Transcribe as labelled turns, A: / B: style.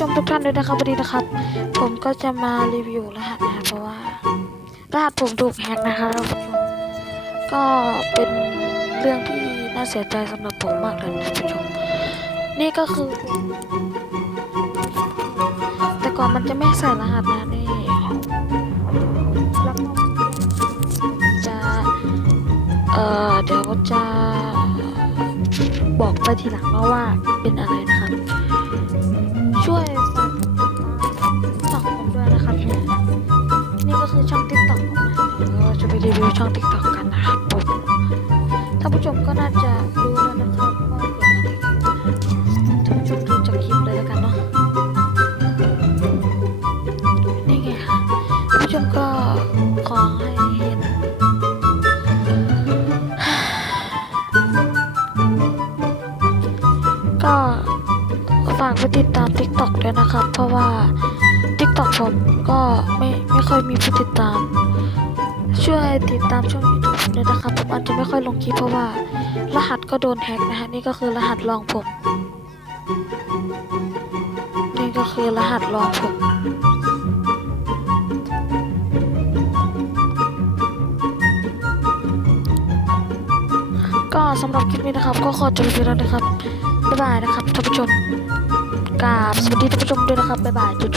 A: ชมทุกท่านด้วยนะครับวันนี้นะครับ ผมก็จะมารีวิวรหัสนะครับเพราะว่ารหัสผมถูกแฮกนะคะท่านผู้ชมก็เป็นเรื่องที่น่าเสียใจสำหรับผมมากเลยนะท่านผู้ชมนี่ก็คือ แต่ก่อนมันจะไม่ใส่รหัสนะนี่จะเอ่อเดี๋ยวจะบอกไปทีหลังว่าเป็นอะไรนะครับ เราจะไปรีวิวช่องติ๊กต็อกกันนะครับผมท่านผู้ชมก็น่าจะรู้แล้วนะครับว่าเกิดอะไรขึ้นท่านผู้ชมดูจากคลิปเลยแล้วกันเนาะนี่ไงค่ะท่านผู้ชมก็ขอให้เห็นก็ฝากไปติดตาม TikTok ด้วยนะครับ เพราะว่า TikTok ผมก็ไม่ไม่ค่อยมีผู้ติดตาม ช่วยติดตามช่อง YouTube ด้วยนะครับผมอาจจะไม่ค่อยลงคลิปเพราะว่า รหัสก็โดนแฮ็กนะฮะนี่ก็คือรหัสรองผม นี่ก็คือรหัสรองผมก็สำหรับคลิปนี้นะครับ ก็ขอจบไปแล้วนะครับ บ๊ายบายนะครับท่านผู้ชมกราบสวัสดีท่านผู้ชมด้วยนะครับ บ๊ายบายจุ๊บ